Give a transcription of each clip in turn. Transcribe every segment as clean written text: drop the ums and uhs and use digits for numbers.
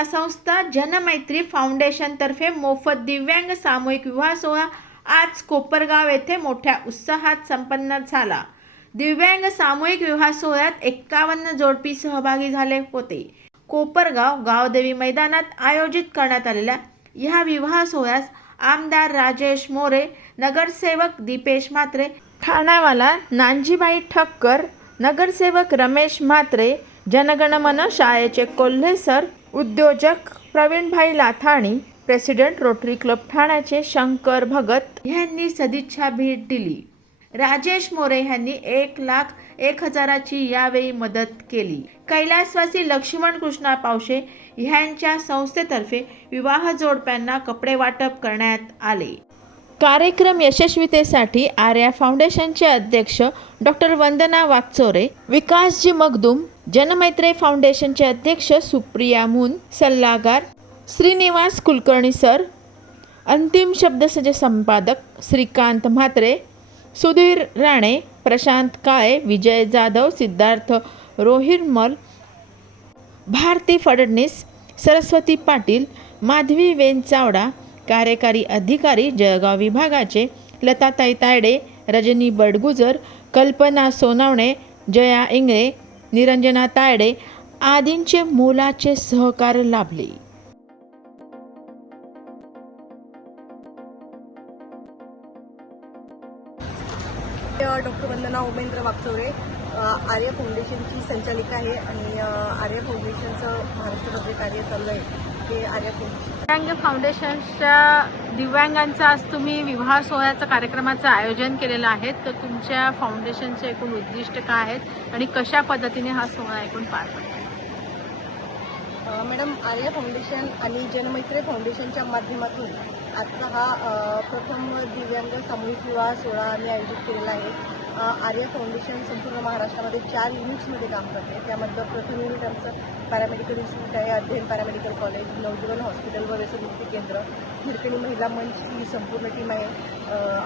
सेवा संस्था जनमैत्री फाउंडेशन तर्फे मोफत दिव्यांग सामूहिक विवाह सोहळा आज कोपरगाव येथे मोठ्या उत्साहात संपन्न झाला। दिव्यांग सामूहिक विवाह सोहळ्यात 51 जोडपी सहभागी झाले होते। कोपरगाव गावदेवी मैदानात आयोजित करण्यात आलेल्या या विवाह सोहळ्यास आमदार राजेश मोरे, नगरसेवक दीपेश म्हात्रे, ठाणावाला नानजीबाई ठक्कर, नगरसेवक रमेश म्हात्रे, जनगणमन शाळेचे कोल्हे सर, उद्योजक प्रवीणभाई लाथाणी, प्रेसिडेंट रोटरी क्लब ठाण्याचे शंकर भगत यांनी सदिच्छा भेट दिली। राजेश मोरे यांनी 1,01,000ची यावेळी मदत केली। कैलासवासी लक्ष्मण कृष्णा पावशे यांच्या संस्थेतर्फे विवाह जोडप्यांना कपडे वाटप करण्यात आले। कार्यक्रम यशस्वीतेसाठी आर्या फाउंडेशनचे अध्यक्ष डॉक्टर वंदना वागचोरे, विकासजी मगदूम, जनमैत्री फाउंडेशनचे अध्यक्ष सुप्रिया मून, सल्लागार श्रीनिवास कुलकर्णी सर, अंतिम शब्दसंच संपादक श्रीकांत म्हात्रे, सुधीर राणे, प्रशांत काळे, विजय जाधव, सिद्धार्थ रोहिरमल, भारती फडणीस, सरस्वती पाटील, माधवी वेनचावडा, कार्यकारी अधिकारी जळगाव विभागाचे लताताई तायडे, रजनी बडगुजर, कल्पना सोनावणे, जया इंगळे, निरंजना तायडे आदींचे मोलाचे सहकार्य लाभले। डॉक्टर वंदना उमेंद्र वागचोरे आर्या फाउंडेशनची संचालिका आहे आणि आर्या फाउंडेशनचं महाराष्ट्रामध्ये कार्य चाललं आहे ते आर्या दिव्यांग फाउंडेशनच्या दिव्यांगांचा आज तुम्ही विवाह सोहळ्याचं कार्यक्रमाचं आयोजन केलेलं आहे, तर तुमच्या फाउंडेशनचे एकूण उद्दिष्ट काय आहेत आणि कशा पद्धतीने हा सोहळा एकूण पार पडतो? मॅडम, आर्या फाउंडेशन आणि जनमैत्री फाउंडेशनच्या माध्यमातून आजचा हा प्रथम दिव्यांग सामूहिक विवाह सोहळा आम्ही आयोजित केलेला आहे। आर्या फाउंडेशन संपूर्ण महाराष्ट्रामध्ये 4 युनिट्समध्ये काम करते। त्यामध्ये प्रथम युनिट आमचं पॅरामेडिकल इन्स्टिट्यूट आहे, अध्ययन पॅरामेडिकल कॉलेज, नवजीवन हॉस्पिटल व व्यसनमुक्ती केंद्र, हिरकणी महिला मंच ही संपूर्ण टीम आहे।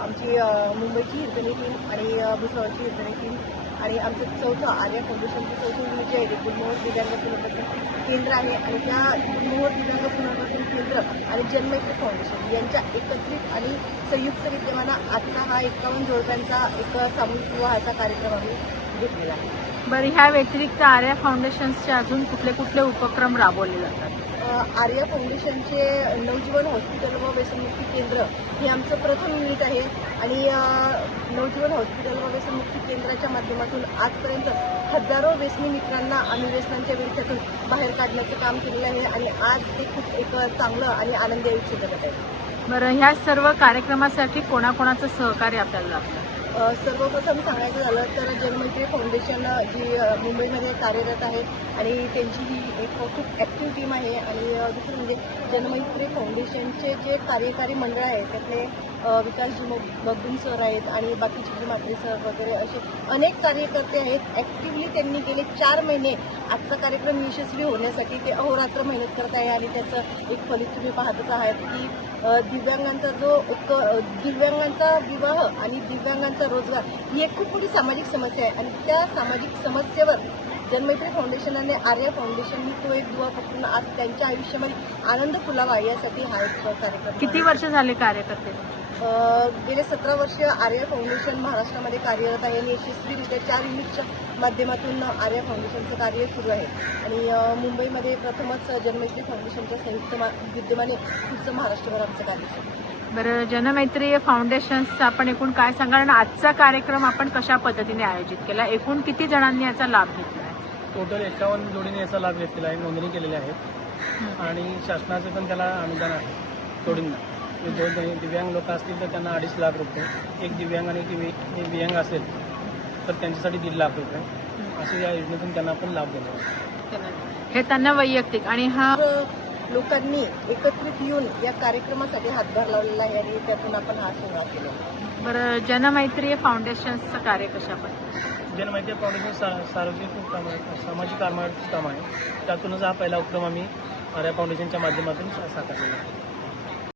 आमची मुंबईची हिरकणी टीम आणि भुसावळची हिरकणी टीम आणि आमचं चौथं आर्या फाउंडेशनचं चौथं युनिट जे आहे ते गुलमोहर दिव्यांग पुनर्वसन केंद्र आहे आणि त्या गुलमोहर दिव्यांग पुनर्वसन केंद्र आणि जनमैत्री फाउंडेशन यांच्या एकत्रित आणि संयुक्त विद्यमानं आजचा हा 51 जोडप्यांचा एक सामूहिक विवाहाचा कार्यक्रम आम्ही घेतलेला आहे। बरं, ह्या व्यतिरिक्त आर्या फाउंडेशनचे अजून कुठले उपक्रम राबवले जातात? आर्या फाउंडेशनचे नवजीवन हॉस्पिटल व व्यसनमुक्ती केंद्र हे आमचं प्रथम युनिट आहे आणि नवजीवन हॉस्पिटल व व्यसनमुक्ती केंद्राच्या माध्यमातून आजपर्यंत हजारो व्यसनी मित्रांना आम्ही व्यसनांच्या विळख्यातून बाहेर काढण्याचं काम केलेलं आहे आणि आज ते खूप एक चांगलं आणि आनंदी आयुष्य जगत आहे। बरं, ह्या सर्व कार्यक्रमासाठी कोणाकोणाचं सहकार्य आपल्याला लाभलं? सर्वप्रथम सांगायचं झालं तर जनमैत्री फाउंडेशन जी मुंबईमध्ये कार्यरत आहे आणि त्यांची ही एक खूप ॲक्टिव्ह टीम आहे आणि दुसरं म्हणजे जनमैत्री फाउंडेशनचे जे कार्यकारी मंडळ आहे त्यातले विकासजी मगदूम सर आहेत आणि बाकीचे जी म्हात्रे सर वगैरे असे अनेक कार्यकर्ते आहेत। ॲक्टिव्हली त्यांनी गेले 4 महिने आजचा कार्यक्रम यशस्वी होण्यासाठी ते अहोरात्र मेहनत करत आहे आणि त्याचं एक फलित तुम्ही पाहतच आहात की दिव्यांगांचा जो एक दिव्यांगांचा विवाह आणि दिव्यांगांचा रोजगार ही एक खूप मोठी सामाजिक समस्या आहे आणि त्या सामाजिक समस्येवर जनमैत्री फाउंडेशन आणि आर्या फाउंडेशननी तो एक दुवा पकडून आज त्यांच्या आयुष्यामध्ये आनंद फुलावा यासाठी हा एक कार्यक्रम। किती वर्ष झाले कार्यकर्ते? गेले 17 वर्ष आर्या फाउंडेशन महाराष्ट्रामध्ये कार्यरत आहे आणि यशस्वीरित्या 4 युनिटच्या माध्यमातून आर्या फाउंडेशनचं कार्य सुरू आहे आणि मुंबईमध्ये प्रथमच जनमैत्री फाउंडेशनच्या संयुक्त विद्यमाने पुढचं महाराष्ट्रभर आमचं कार्य सुरू आहे। बरं, जनमैत्री फाउंडेशनचा आपण एकूण काय सांगाल आणि आजचा कार्यक्रम आपण कशा पद्धतीने आयोजित केला? एकूण किती जणांनी याचा लाभ घेतला आहे? टोटल 51 जोडीने याचा लाभ घेतलेला आहे, नोंदणी केलेली आहे आणि शासनाचे पण त्याला अनुदान आहे जोडींना। दोन दिव्यांग लोक असतील तर त्यांना 2.5 लाख रुपये, एक दिव्यांग आणि एक दिव्यांग असेल तर त्यांच्यासाठी 1.5 लाख रुपये असे या योजनेतून त्यांना पण लाभ देणार हे त्यांना वैयक्तिक आणि हा लोकांनी एकत्रित येऊन या कार्यक्रमासाठी हातभार लावलेला आहे आणि त्यातून आपण हा सोहळा केला। बरं, जनमैत्री फाउंडेशनचं कार्य कशा पद्धतीने? जनमैत्री फाउंडेशन सार्वजनिक काम आहे, सामाजिक काम आहे, त्यातूनच हा पहिला उपक्रम आम्ही आर्या फाउंडेशनच्या माध्यमातून साकारलेला आहे।